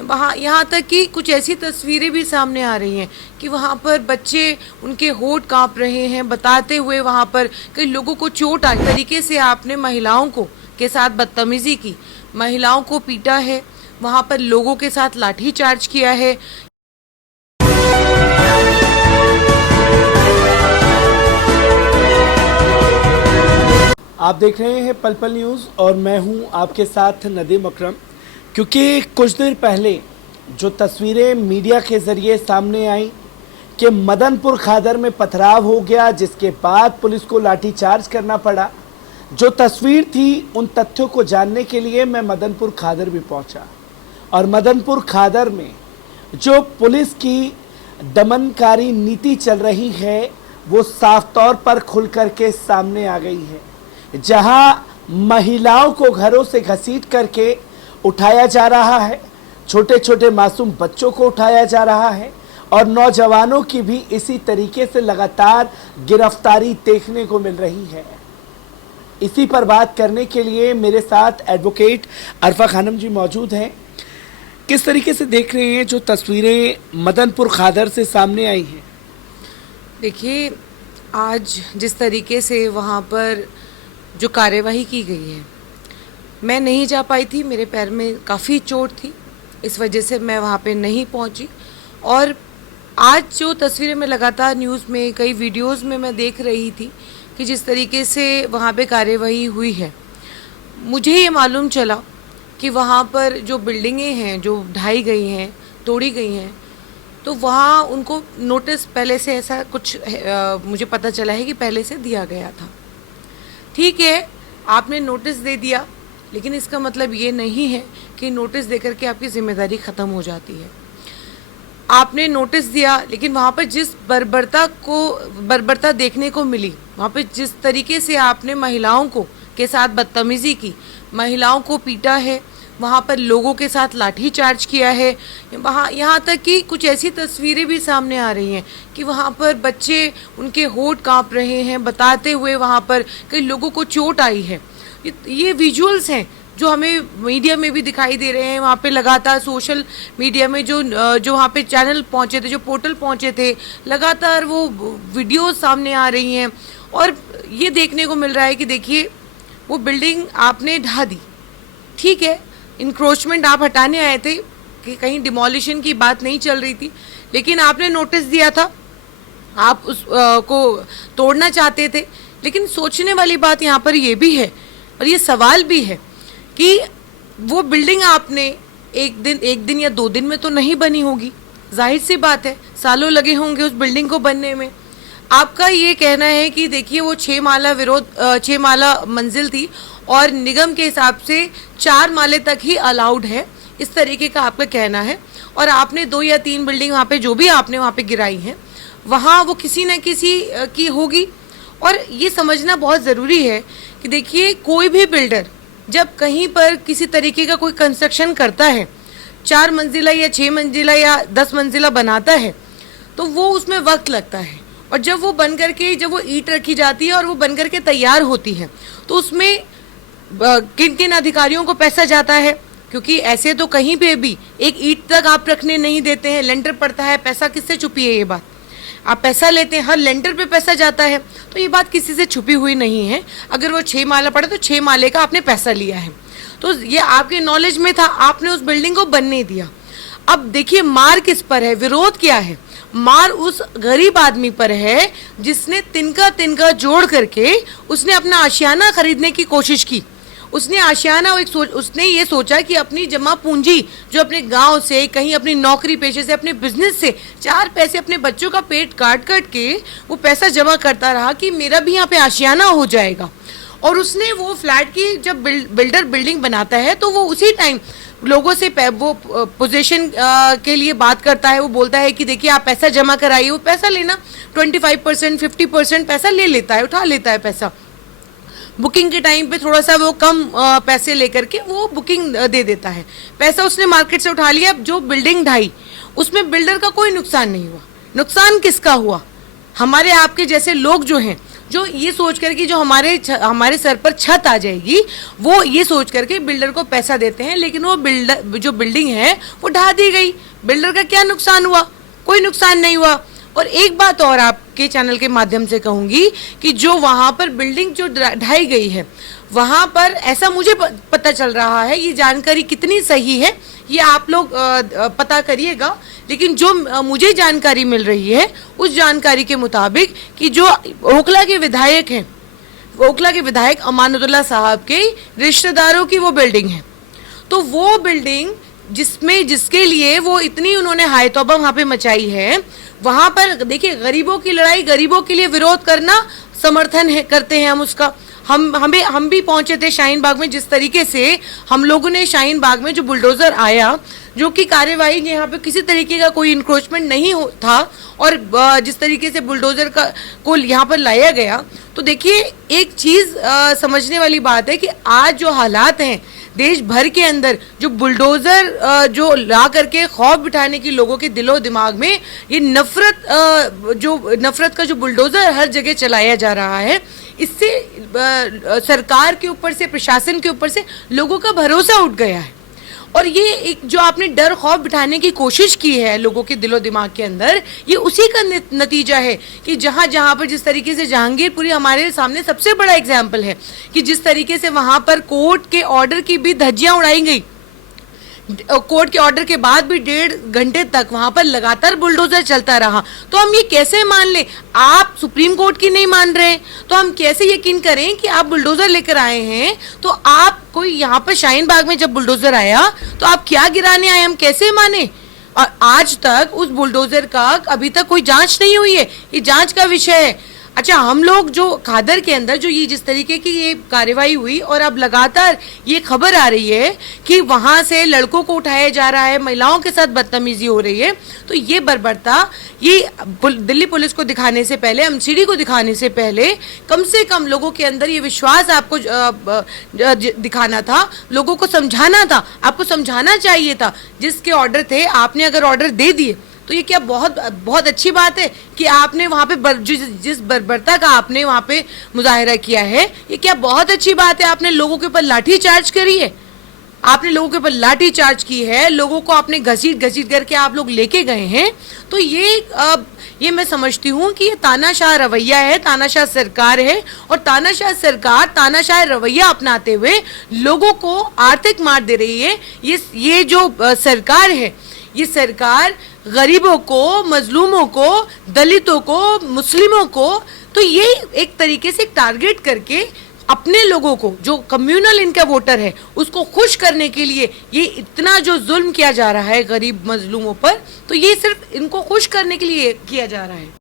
वहाँ यहाँ तक कि कुछ ऐसी तस्वीरें भी सामने आ रही हैं कि वहाँ पर बच्चे उनके होंठ कांप रहे हैं, बताते हुए वहाँ पर कई लोगों को चोट आई। तरीके से आपने महिलाओं को के साथ बदतमीजी की, महिलाओं को पीटा है, वहाँ पर लोगों के साथ लाठीचार्ज किया है। आप देख रहे हैं पल पल न्यूज़ और मैं हूं आपके साथ नदीम अकरम। क्योंकि कुछ देर पहले जो तस्वीरें मीडिया के ज़रिए सामने आई कि मदनपुर खादर में पथराव हो गया, जिसके बाद पुलिस को लाठीचार्ज करना पड़ा। जो तस्वीर थी, उन तथ्यों को जानने के लिए मैं मदनपुर खादर भी पहुंचा और मदनपुर खादर में जो पुलिस की दमनकारी नीति चल रही है वो साफ तौर पर खुल करके सामने आ गई है। जहां महिलाओं को घरों से घसीट करके उठाया जा रहा है, छोटे छोटे मासूम बच्चों को उठाया जा रहा है और नौजवानों की भी इसी तरीके से लगातार गिरफ्तारी देखने को मिल रही है। इसी पर बात करने के लिए मेरे साथ एडवोकेट अरफा खानम जी मौजूद हैं। किस तरीके से देख रहे हैं जो तस्वीरें मदनपुर खादर से सामने आई हैं? देखिए, आज जिस तरीके से वहाँ पर जो कार्यवाही की गई है, मैं नहीं जा पाई थी, मेरे पैर में काफ़ी चोट थी, इस वजह से मैं वहाँ पे नहीं पहुँची। और आज जो तस्वीरें मैं लगातार न्यूज़ में, कई वीडियोस में मैं देख रही थी कि जिस तरीके से वहाँ पे कार्यवाही हुई है, मुझे ये मालूम चला कि वहाँ पर जो बिल्डिंगें हैं जो ढाई गई हैं, तोड़ी गई हैं, तो वहाँ उनको नोटिस पहले से ऐसा कुछ मुझे पता चला है कि पहले से दिया गया था। ठीक है, आपने नोटिस दे दिया, लेकिन इसका मतलब ये नहीं है कि नोटिस देकर के आपकी जिम्मेदारी ख़त्म हो जाती है। आपने नोटिस दिया, लेकिन वहाँ पर जिस बर्बरता देखने को मिली, वहाँ पर जिस तरीके से आपने महिलाओं को के साथ बदतमीजी की, महिलाओं को पीटा है, वहाँ पर लोगों के साथ लाठीचार्ज किया है, वहाँ यहाँ तक कि कुछ ऐसी तस्वीरें भी सामने आ रही हैं कि वहाँ पर बच्चे उनके होंठ कांप रहे हैं, बताते हुए वहाँ पर कई लोगों को चोट आई है। ये विजुअल्स हैं जो हमें मीडिया में भी दिखाई दे रहे हैं। वहाँ पे लगातार सोशल मीडिया में जो वहाँ पे चैनल पहुँचे थे, जो पोर्टल पहुँचे थे, लगातार वो वीडियोस सामने आ रही हैं और ये देखने को मिल रहा है कि देखिए, वो बिल्डिंग आपने ढा दी, ठीक है, इंक्रोचमेंट आप हटाने आए थे कि कहीं डिमोलिशन की बात नहीं चल रही थी, लेकिन आपने नोटिस दिया था, आप उस को तोड़ना चाहते थे। लेकिन सोचने वाली बात यहाँ पर ये भी है और ये सवाल भी है कि वो बिल्डिंग आपने एक दिन या 2 दिन में तो नहीं बनी होगी, जाहिर सी बात है, सालों लगे होंगे उस बिल्डिंग को बनने में। आपका ये कहना है कि देखिए, वो 6 माला मंजिल थी और निगम के हिसाब से 4 माले तक ही अलाउड है, इस तरीके का आपका कहना है। और आपने 2 या 3 बिल्डिंग वहाँ पे जो भी आपने वहाँ पे गिराई हैं, वहाँ वो किसी न किसी की होगी। और ये समझना बहुत ज़रूरी है कि देखिए, कोई भी बिल्डर जब कहीं पर किसी तरीके का कोई कंस्ट्रक्शन करता है, 4 मंजिला या 6 मंजिला या 10 मंजिला बनाता है, तो वो उसमें वक्त लगता है। और जब वो बन करके, जब वो ईंट रखी जाती है और वो बन करके तैयार होती है, तो उसमें किन किन अधिकारियों को पैसा जाता है, क्योंकि ऐसे तो कहीं पे भी एक ईंट तक आप रखने नहीं देते हैं, लेंटर पड़ता है, पैसा किससे छुपी है ये बात, आप पैसा लेते हैं, हर लेंटर पे पैसा जाता है, तो ये बात किसी से छुपी हुई नहीं है। अगर वो 6 माला पड़ा तो 6 माले का आपने पैसा लिया है, तो ये आपके नॉलेज में था, आपने उस बिल्डिंग को बनने दिया। अब देखिए, मार किस पर है, विरोध क्या है? मार उस गरीब आदमी पर है जिसने तिनका जोड़ करके उसने अपना आशियाना खरीदने की कोशिश की। उसने आशियाना उसने ये सोचा कि अपनी जमा पूंजी जो अपने गांव से, कहीं अपनी नौकरी पेशे से, अपने बिजनेस से 4 पैसे, अपने बच्चों का पेट काट के वो पैसा जमा करता रहा कि मेरा भी यहाँ पे आशियाना हो जाएगा। और उसने वो फ्लैट की, जब बिल्डर बिल्डिंग बनाता है तो वो उसी टाइम लोगों से वो पोजीशन के लिए बात करता है। वो बोलता है कि देखिए, आप पैसा जमा कराइए, वो पैसा लेना 25%, 50% पैसा ले लेता है, उठा लेता है पैसा। बुकिंग के टाइम पे थोड़ा सा वो कम पैसे लेकर के वो बुकिंग दे देता है। पैसा उसने मार्केट से उठा लिया। जो बिल्डिंग ढाई, उसमें बिल्डर का कोई नुकसान नहीं हुआ। नुकसान किसका हुआ? हमारे आपके जैसे लोग जो हैं, जो ये सोच कर कि जो हमारे सर पर छत आ जाएगी, वो ये सोच करके बिल्डर को पैसा देते हैं, लेकिन वो जो बिल्डिंग है वो ढा दी गई। बिल्डर का क्या नुकसान हुआ? कोई नुकसान नहीं हुआ। और एक बात और आपके चैनल के माध्यम से कहूंगी कि जो वहां पर बिल्डिंग जो ढाई गई है, वहां पर ऐसा मुझे पता चल रहा है, ये जानकारी कितनी सही है ये आप लोग पता करिएगा, लेकिन जो मुझे जानकारी मिल रही है उस जानकारी के मुताबिक कि जो ओखला के विधायक हैं, ओखला के विधायक अमानुल्लाह साहब के रिश्तेदारों की वो बिल्डिंग है। तो वो बिल्डिंग जिसके लिए वो इतनी उन्होंने हाय तौबा वहां पे मचाई है, वहां पर देखिए गरीबों की लड़ाई, गरीबों के लिए विरोध करना समर्थन है, करते हैं हम उसका। हम भी पहुंचे थे शाहीन बाग में। जिस तरीके से हम लोगों ने शाहीन बाग में जो बुलडोजर आया, जो कि कार्यवाही यहाँ पे किसी तरीके का कोई इंक्रोचमेंट नहीं था, और जिस तरीके से बुलडोजर को यहाँ पर लाया गया, तो देखिए एक चीज समझने वाली बात है कि आज जो हालात हैं देश भर के अंदर, जो बुलडोजर जो ला करके खौफ बिठाने की लोगों के दिलो दिमाग में, ये नफरत का जो बुलडोजर हर जगह चलाया जा रहा है, इससे सरकार के ऊपर से, प्रशासन के ऊपर से लोगों का भरोसा उठ गया है। और ये एक जो आपने डर खौफ बिठाने की कोशिश की है लोगों के दिलो दिमाग के अंदर, ये उसी का नतीजा है कि जहां पर जिस तरीके से जहांगीरपुरी हमारे सामने सबसे बड़ा एग्जाम्पल है कि जिस तरीके से वहां पर कोर्ट के ऑर्डर की भी धज्जियां उड़ाई गई। कोर्ट के ऑर्डर के बाद भी 1.5 घंटे तक वहां पर लगातार बुलडोजर चलता रहा। तो हम ये कैसे मान ले, आप सुप्रीम कोर्ट की नहीं मान रहे, तो हम कैसे यकीन करें कि आप बुलडोजर लेकर आए हैं? तो आप कोई यहाँ पर शाहीन बाग में जब बुलडोजर आया तो आप क्या गिराने आए, हम कैसे माने? और आज तक उस बुलडोजर का अभी तक कोई जांच नहीं हुई है, ये जांच का विषय है। अच्छा, हम लोग जो खादर के अंदर जो ये जिस तरीके की ये कार्यवाही हुई, और अब लगातार ये खबर आ रही है कि वहां से लड़कों को उठाया जा रहा है, महिलाओं के साथ बदतमीजी हो रही है, तो ये बर्बरता, ये दिल्ली पुलिस को दिखाने से पहले, एमसीडी को दिखाने से पहले, कम से कम लोगों के अंदर ये विश्वास आपको दिखाना था, लोगों को समझाना था, आपको समझाना चाहिए था। जिसके ऑर्डर थे, आपने अगर ऑर्डर दे दिए तो ये क्या बहुत अच्छी बात है कि आपने वहां पे जिस बर्बरता का आपने वहां पे मुजाहिरा किया है, ये क्या बहुत अच्छी बात है। आपने लोगों के ऊपर लाठी चार्ज करी है, आपने लोगों के ऊपर लाठी चार्ज की है, लोगों को आपने घसीट करके आप लोग लेके गए हैं। तो ये मैं समझती हूँ कि ये तानाशाह रवैया है, तानाशाह सरकार है, और तानाशाह सरकार तानाशाह रवैया अपनाते हुए लोगों को आर्थिक मार दे रही है। ये जो सरकार है, ये सरकार गरीबों को, मजलूमों को, दलितों को, मुस्लिमों को, तो ये एक तरीके से टारगेट करके अपने लोगों को, जो कम्युनल इनका वोटर है, उसको खुश करने के लिए ये इतना जो जुल्म किया जा रहा है गरीब मजलूमों पर, तो ये सिर्फ इनको खुश करने के लिए किया जा रहा है।